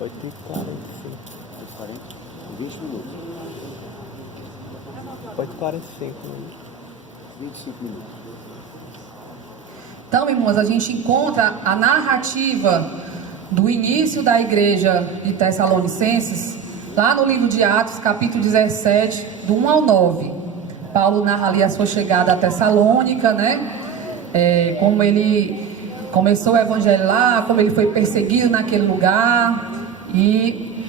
8h45. 40, 20 minutos. 8h45. 25 minutos. Então, irmãos, a gente encontra a narrativa do início da igreja de Tessalonicenses, lá no livro de Atos, capítulo 17, do 1 ao 9. Paulo narra ali a sua chegada a Tessalônica, né? Como ele começou o evangelho lá, como ele foi perseguido naquele lugar e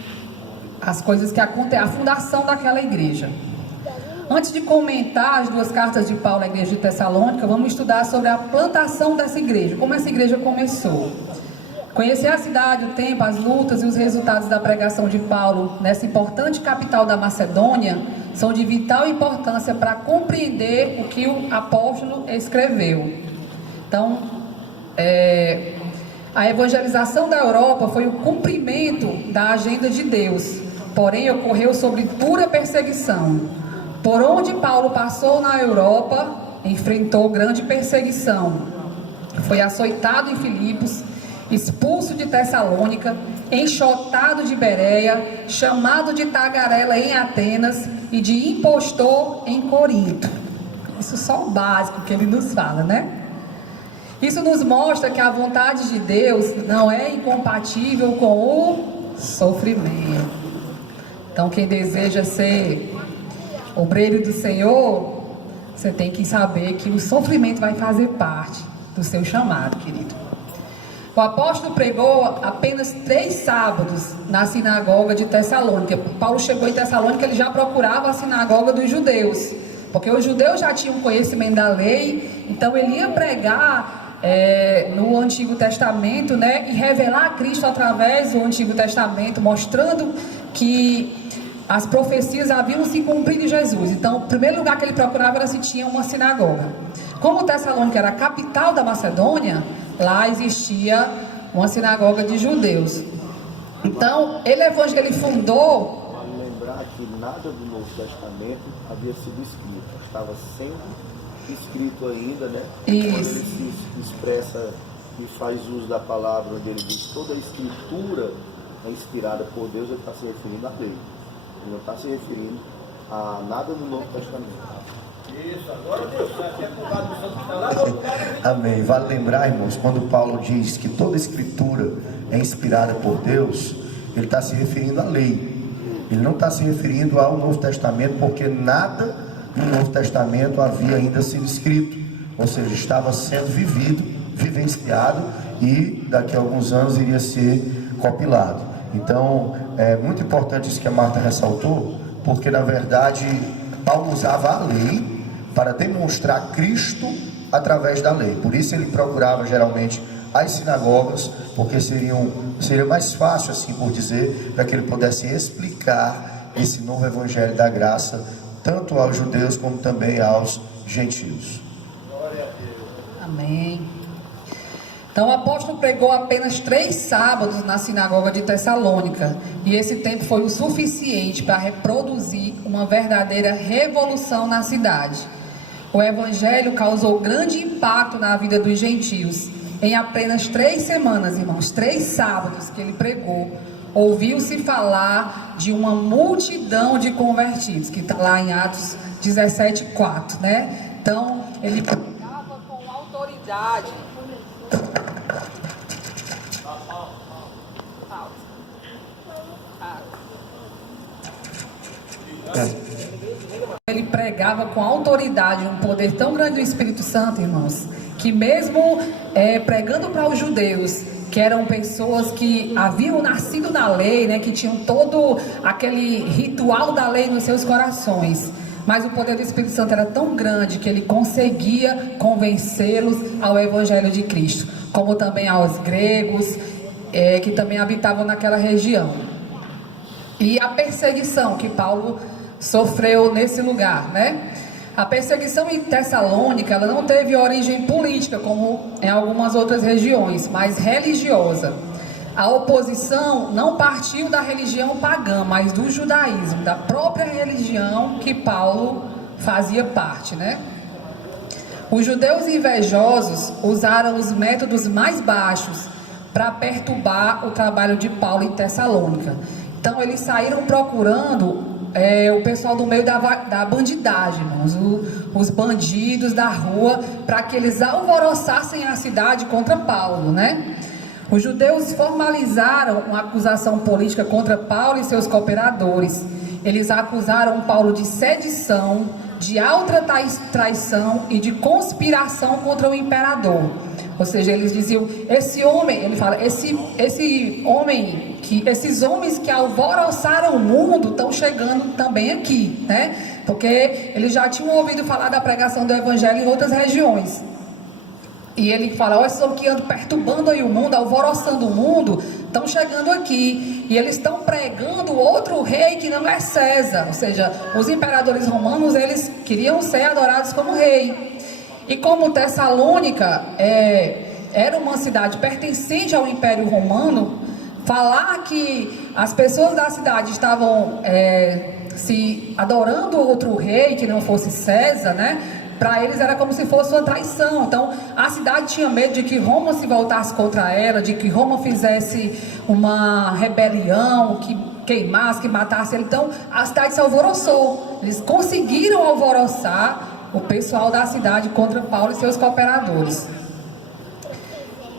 as coisas que acontecem, a fundação daquela igreja. Antes de comentar as duas cartas de Paulo à igreja de Tessalônica, vamos estudar sobre a plantação dessa igreja, como essa igreja começou. Conhecer a cidade, o tempo, as lutas e os resultados da pregação de Paulo nessa importante capital da Macedônia são de vital importância para compreender o que o apóstolo escreveu. Então, a evangelização da Europa foi o cumprimento da agenda de Deus, porém ocorreu sob pura perseguição. Por onde Paulo passou na Europa, enfrentou grande perseguição. Foi açoitado em Filipos, expulso de Tessalônica, enxotado de Bereia, chamado de tagarela em Atenas e de impostor em Corinto. Isso só o básico que ele nos fala, né? Isso nos mostra que a vontade de Deus não é incompatível com o sofrimento. Então, quem deseja ser obreiro do Senhor, você tem que saber que o sofrimento vai fazer parte do seu chamado, querido. O apóstolo pregou apenas 3 sábados na sinagoga de Tessalônica. Paulo chegou em Tessalônica, ele já procurava a sinagoga dos judeus, porque os judeus já tinham conhecimento da lei, então ele ia pregar no Antigo Testamento, né, e revelar a Cristo através do Antigo Testamento, mostrando que as profecias haviam se cumprido em Jesus. Então, o primeiro lugar que ele procurava era se tinha uma sinagoga. Como Tessalônica era a capital da Macedônia, lá existia uma sinagoga de judeus. Então, ele fundou... Vale lembrar que nada do Novo Testamento havia sido escrito. Estava sendo escrito ainda, né? Isso. Quando ele se expressa e faz uso da palavra, onde ele diz toda a escritura é inspirada por Deus, ele está se referindo à lei. Ele não está se referindo a nada no Novo Testamento. Isso, agora Deus sabe. Amém. Vale lembrar, irmãos, quando Paulo diz que toda escritura é inspirada por Deus, ele está se referindo à lei. Ele não está se referindo ao Novo Testamento, porque nada no Novo Testamento havia ainda sido escrito. Ou seja, estava sendo vivenciado e daqui a alguns anos iria ser compilado. Então, é muito importante isso que a Marta ressaltou, porque na verdade Paulo usava a lei para demonstrar Cristo através da lei. Por isso ele procurava geralmente as sinagogas, porque seria mais fácil, assim por dizer, para que ele pudesse explicar esse novo evangelho da graça, tanto aos judeus como também aos gentios. Amém. Então o apóstolo pregou apenas 3 sábados na sinagoga de Tessalônica, e esse tempo foi o suficiente para reproduzir uma verdadeira revolução na cidade. O evangelho causou grande impacto na vida dos gentios. Em apenas 3 semanas, irmãos, 3 sábados que ele pregou, ouviu-se falar de uma multidão de convertidos, que está lá em Atos 17:4, né? Então ele pregava com autoridade. Ele pregava com autoridade, um poder tão grande do Espírito Santo, irmãos, que mesmo pregando para os judeus, que eram pessoas que haviam nascido na lei, né, que tinham todo aquele ritual da lei nos seus corações, mas o poder do Espírito Santo era tão grande que ele conseguia convencê-los ao Evangelho de Cristo, como também aos gregos, que também habitavam naquela região. E a perseguição que Paulo sofreu nesse lugar, né? A perseguição em Tessalônica, ela não teve origem política, como em algumas outras regiões, mas religiosa. A oposição não partiu da religião pagã, mas do judaísmo, da própria religião que Paulo fazia parte, né? Os judeus invejosos usaram os métodos mais baixos para perturbar o trabalho de Paulo em Tessalônica. Então eles saíram procurando o pessoal do meio da bandidagem, irmãos, os bandidos da rua, para que eles alvoroçassem a cidade contra Paulo, né? Os judeus formalizaram uma acusação política contra Paulo e seus cooperadores. Eles acusaram Paulo de sedição, de alta traição e de conspiração contra o imperador. Ou seja, eles diziam, esse homem, ele fala, esses homens que alvoroçaram o mundo estão chegando também aqui, né? Porque eles já tinham ouvido falar da pregação do evangelho em outras regiões. E ele fala, esses homens que andam perturbando aí o mundo, alvoroçando o mundo, estão chegando aqui. E eles estão pregando outro rei que não é César. Ou seja, os imperadores romanos, eles queriam ser adorados como rei. E como Tessalônica era uma cidade pertencente ao Império Romano, falar que as pessoas da cidade estavam se adorando outro rei que não fosse César, né? Para eles era como se fosse uma traição. Então a cidade tinha medo de que Roma se voltasse contra ela, de que Roma fizesse uma rebelião, que queimasse, que matasse ele. Então a cidade se alvoroçou. Eles conseguiram alvoroçar o pessoal da cidade contra Paulo e seus cooperadores.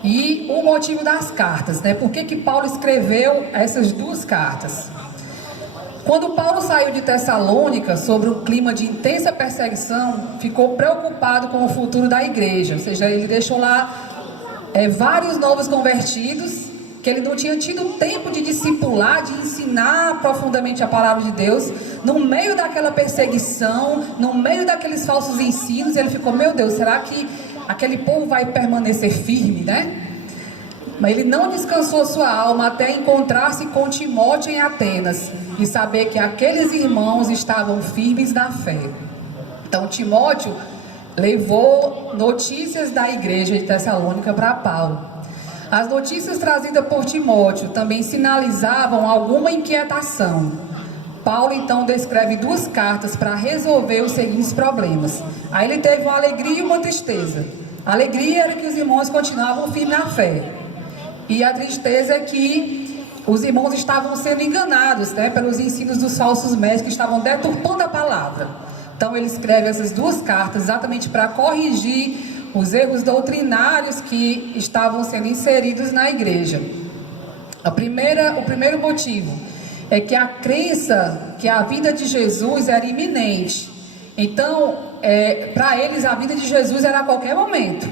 E o motivo das cartas, né? Por que Paulo escreveu essas duas cartas? Quando Paulo saiu de Tessalônica, sobre um clima de intensa perseguição, ficou preocupado com o futuro da igreja. Ou seja, ele deixou lá vários novos convertidos, que ele não tinha tido tempo de discipular, de ensinar profundamente a palavra de Deus. No meio daquela perseguição, no meio daqueles falsos ensinos, ele ficou, meu Deus, será que aquele povo vai permanecer firme, né? Mas ele não descansou sua alma até encontrar-se com Timóteo em Atenas e saber que aqueles irmãos estavam firmes na fé. Então Timóteo levou notícias da igreja de Tessalônica para Paulo. As notícias trazidas por Timóteo também sinalizavam alguma inquietação. Paulo então descreve duas cartas para resolver os seguintes problemas. Aí ele teve uma alegria e uma tristeza. A alegria era que os irmãos continuavam firmes na fé. E a tristeza é que os irmãos estavam sendo enganados, né, pelos ensinos dos falsos mestres que estavam deturpando a palavra. Então ele escreve essas duas cartas exatamente para corrigir os erros doutrinários que estavam sendo inseridos na igreja. O primeiro motivo é que a crença que a vinda de Jesus era iminente. Então, para eles a vinda de Jesus era a qualquer momento.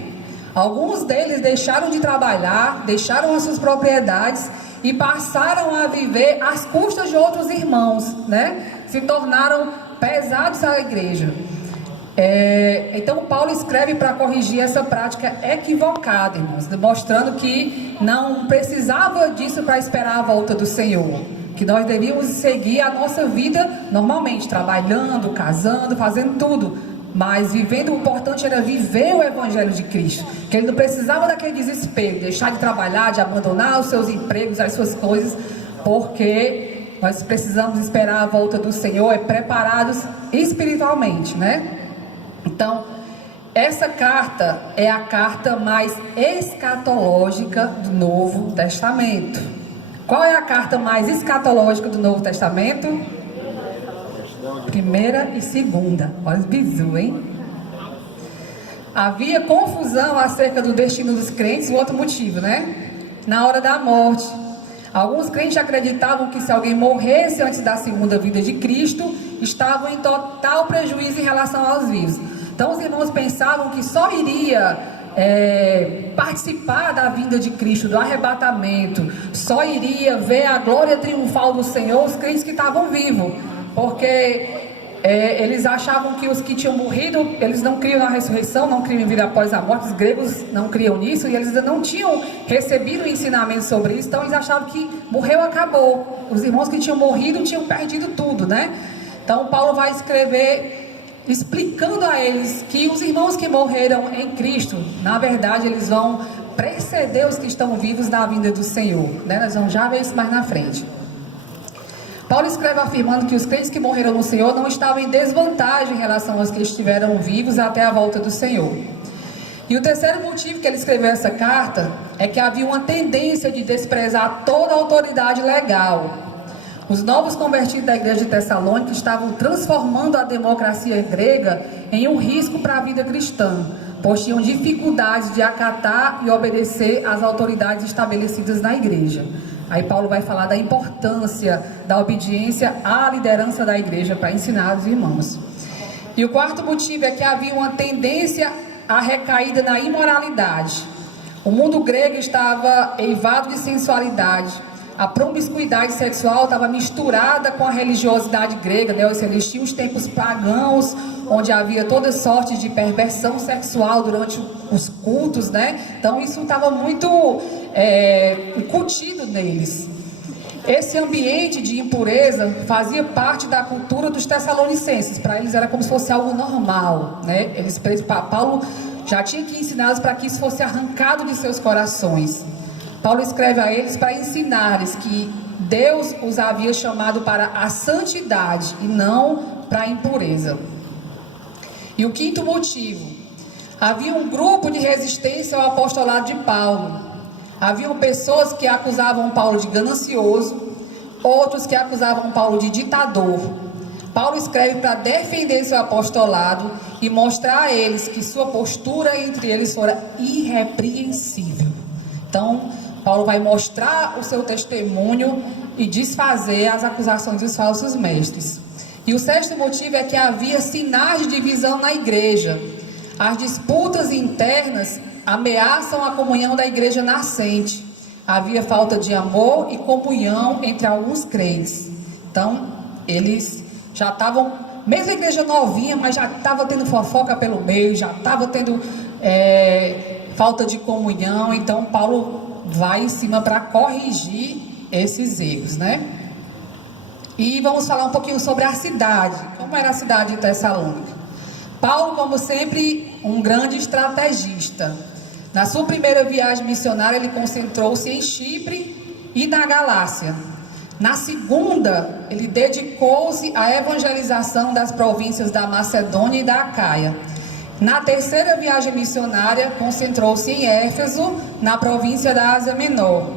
Alguns deles deixaram de trabalhar, deixaram as suas propriedades e passaram a viver às custas de outros irmãos, né? Se tornaram pesados à igreja. Então Paulo escreve para corrigir essa prática equivocada, irmãos, mostrando que não precisava disso para esperar a volta do Senhor, que nós devíamos seguir a nossa vida normalmente, trabalhando, casando, fazendo tudo. Mas vivendo, o importante era viver o Evangelho de Cristo. Que ele não precisava daquele desespero, deixar de trabalhar, de abandonar os seus empregos, as suas coisas, porque nós precisamos esperar a volta do Senhor, preparados espiritualmente, né? Então, essa carta é a carta mais escatológica do Novo Testamento. Qual é a carta mais escatológica do Novo Testamento? Primeira e segunda. Olha os bizu, hein? Havia confusão acerca do destino dos crentes, o outro motivo, né? Na hora da morte. Alguns crentes acreditavam que se alguém morresse antes da segunda vinda de Cristo, estavam em total prejuízo em relação aos vivos. Então os irmãos pensavam que só iria participar da vinda de Cristo, do arrebatamento, só iria ver a glória triunfal do Senhor os crentes que estavam vivos. Porque eles achavam que os que tinham morrido, eles não criam na ressurreição, não criam em vida após a morte. Os gregos não criam nisso e eles ainda não tinham recebido o ensinamento sobre isso. Então eles achavam que morreu, acabou. Os irmãos que tinham morrido tinham perdido tudo, né? Então Paulo vai escrever explicando a eles que os irmãos que morreram em Cristo, na verdade eles vão preceder os que estão vivos na vinda do Senhor, né? Nós vamos já ver isso mais na frente. Paulo escreve afirmando que os crentes que morreram no Senhor não estavam em desvantagem em relação aos que estiveram vivos até a volta do Senhor. E o terceiro motivo que ele escreveu essa carta é que havia uma tendência de desprezar toda a autoridade legal. Os novos convertidos da igreja de Tessalônica estavam transformando a democracia grega em um risco para a vida cristã, pois tinham dificuldades de acatar e obedecer às autoridades estabelecidas na igreja. Aí Paulo vai falar da importância da obediência à liderança da igreja para ensinar os irmãos. E o quarto motivo é que havia uma tendência à recaída na imoralidade. O mundo grego estava eivado de sensualidade. A promiscuidade sexual estava misturada com a religiosidade grega, né? Eles tinham os tempos pagãos, onde havia toda sorte de perversão sexual durante os cultos, né? Então isso estava muito incutido neles. Esse ambiente de impureza fazia parte da cultura dos tessalonicenses. Para eles era como se fosse algo normal, né? Paulo já tinha que ensiná-los para que isso fosse arrancado de seus corações. Paulo escreve a eles para ensinar-lhes que Deus os havia chamado para a santidade e não para a impureza. E o quinto motivo: havia um grupo de resistência ao apostolado de Paulo. Haviam pessoas que acusavam Paulo de ganancioso, outros que acusavam Paulo de ditador. Paulo escreve para defender seu apostolado e mostrar a eles que sua postura entre eles fora irrepreensível. Então, Paulo vai mostrar o seu testemunho e desfazer as acusações dos falsos mestres. E o sexto motivo é que havia sinais de divisão na igreja. As disputas internas ameaçam a comunhão da igreja nascente. Havia falta de amor e comunhão entre alguns crentes. Então, eles já estavam, mesmo a igreja novinha, mas já estava tendo fofoca pelo meio, já estava tendo falta de comunhão. Então, Paulo vai em cima para corrigir esses erros, né? E vamos falar um pouquinho sobre a cidade. Como era a cidade de Tessalônica? Paulo, como sempre, um grande estrategista. Na sua primeira viagem missionária, ele concentrou-se em Chipre e na Galácia. Na segunda, ele dedicou-se à evangelização das províncias da Macedônia e da Acaia. Na terceira viagem missionária, concentrou-se em Éfeso, na província da Ásia Menor.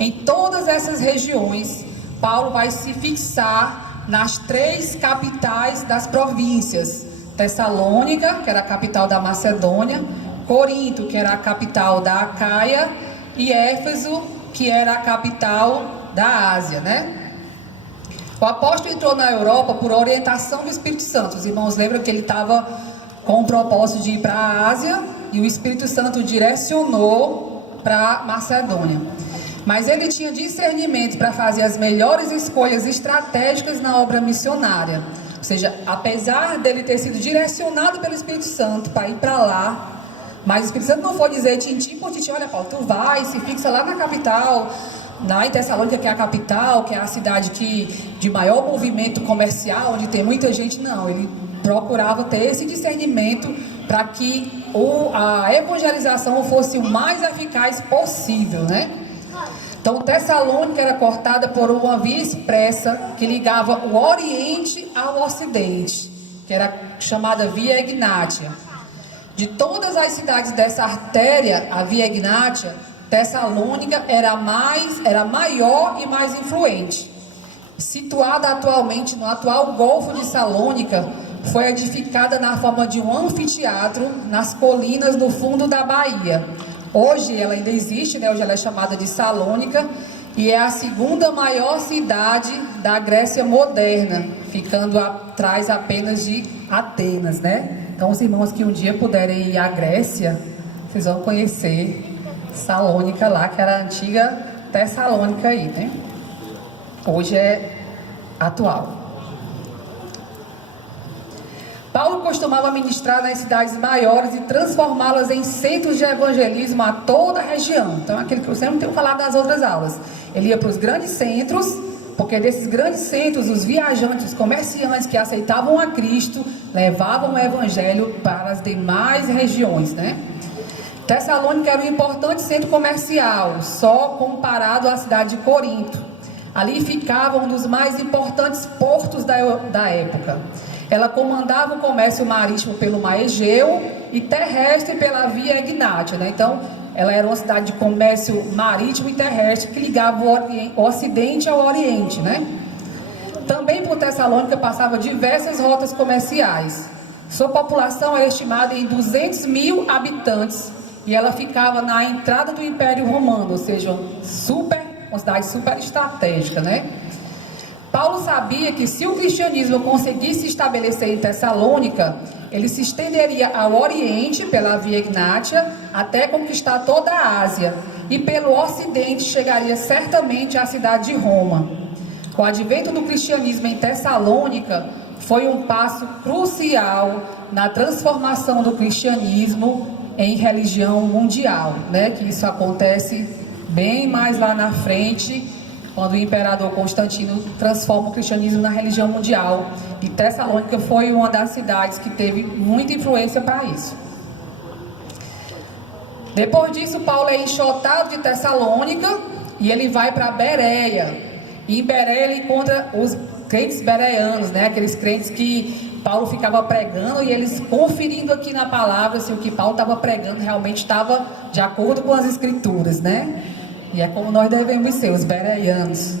Em todas essas regiões, Paulo vai se fixar nas 3 capitais das províncias: Tessalônica, que era a capital da Macedônia, Corinto, que era a capital da Acaia, e Éfeso, que era a capital da Ásia, né? O apóstolo entrou na Europa por orientação do Espírito Santo. Os irmãos lembram que ele estava com o propósito de ir para a Ásia e o Espírito Santo direcionou para a Macedônia. Mas ele tinha discernimento para fazer as melhores escolhas estratégicas na obra missionária. Ou seja, apesar dele ter sido direcionado pelo Espírito Santo para ir para lá, mas o Espírito Santo não foi dizer tintim por tintim: olha, Paulo, tu vai, se fixa lá na capital, lá em Tessalônica, que é a capital, que é a cidade de maior movimento comercial, onde tem muita gente. Não, ele procurava ter esse discernimento para que a evangelização fosse o mais eficaz possível, né? Então, Tessalônica era cortada por uma via expressa que ligava o Oriente ao Ocidente, que era chamada Via Egnátia. De todas as cidades dessa artéria, a Via Egnátia, Tessalônica era maior e mais influente. Situada atualmente no atual Golfo de Salônica, foi edificada na forma de um anfiteatro nas colinas no fundo da Bahia. Hoje ela ainda existe, né? Hoje ela é chamada de Salônica e é a segunda maior cidade da Grécia moderna, ficando atrás apenas de Atenas, né? Então, os irmãos que um dia puderem ir à Grécia, vocês vão conhecer Salônica lá, que era a antiga Tessalônica aí, né? Hoje é atual. Paulo costumava ministrar nas cidades maiores e transformá-las em centros de evangelismo a toda a região. Então, aquele que eu sempre tenho falado nas outras aulas. Ele ia para os grandes centros, porque desses grandes centros, os viajantes, os comerciantes que aceitavam a Cristo, levavam o evangelho para as demais regiões, né? Tessalônica era um importante centro comercial, só comparado à cidade de Corinto. Ali ficava um dos mais importantes portos da época. Ela comandava o comércio marítimo pelo mar Egeu e terrestre pela via Egnátia, né? Então, ela era uma cidade de comércio marítimo e terrestre que ligava o Ocidente ao Oriente, né? Também por Tessalônica passava diversas rotas comerciais. Sua população era estimada em 200 mil habitantes e ela ficava na entrada do Império Romano, ou seja, uma cidade super estratégica, né? Paulo sabia que se o cristianismo conseguisse se estabelecer em Tessalônica, ele se estenderia ao Oriente pela via Egnátia até conquistar toda a Ásia e pelo Ocidente chegaria certamente à cidade de Roma. O advento do cristianismo em Tessalônica foi um passo crucial na transformação do cristianismo em religião mundial, né? Que isso acontece bem mais lá na frente, quando o imperador Constantino transforma o cristianismo na religião mundial. E Tessalônica foi uma das cidades que teve muita influência para isso. Depois disso, Paulo é enxotado de Tessalônica e ele vai para Bereia. E em Bereia ele encontra os crentes bereanos, né? Aqueles crentes que Paulo ficava pregando e eles conferindo aqui na palavra se o que Paulo estava pregando realmente estava de acordo com as escrituras, né? E é como nós devemos ser, os bereanos.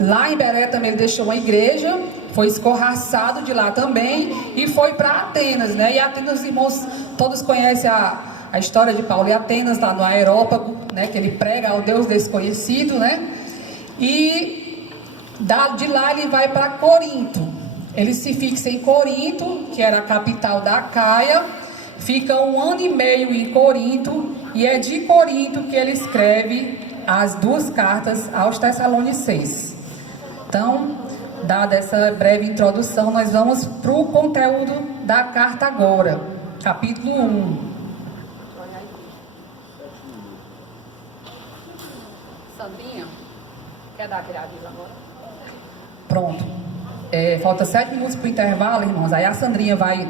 Lá em Bereia também ele deixou uma igreja, foi escorraçado de lá também e foi para Atenas, né? E Atenas, os irmãos todos conhecem a história de Paulo e Atenas, lá no Aerópago, né? Que ele prega ao Deus desconhecido, né? E de lá ele vai para Corinto. Ele se fixa em Corinto, que era a capital da Acaia, fica 1 ano e meio em Corinto, e é de Corinto que ele escreve as 2 cartas aos Tessalonicenses. Então, dada essa breve introdução, nós vamos para o conteúdo da carta agora, capítulo 1. Sandrinha, quer dar aquele aviso agora? Pronto. Falta 7 minutos para o intervalo, irmãos. Aí a Sandrinha vai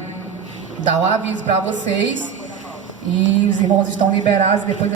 dar um aviso para vocês e os irmãos estão liberados depois.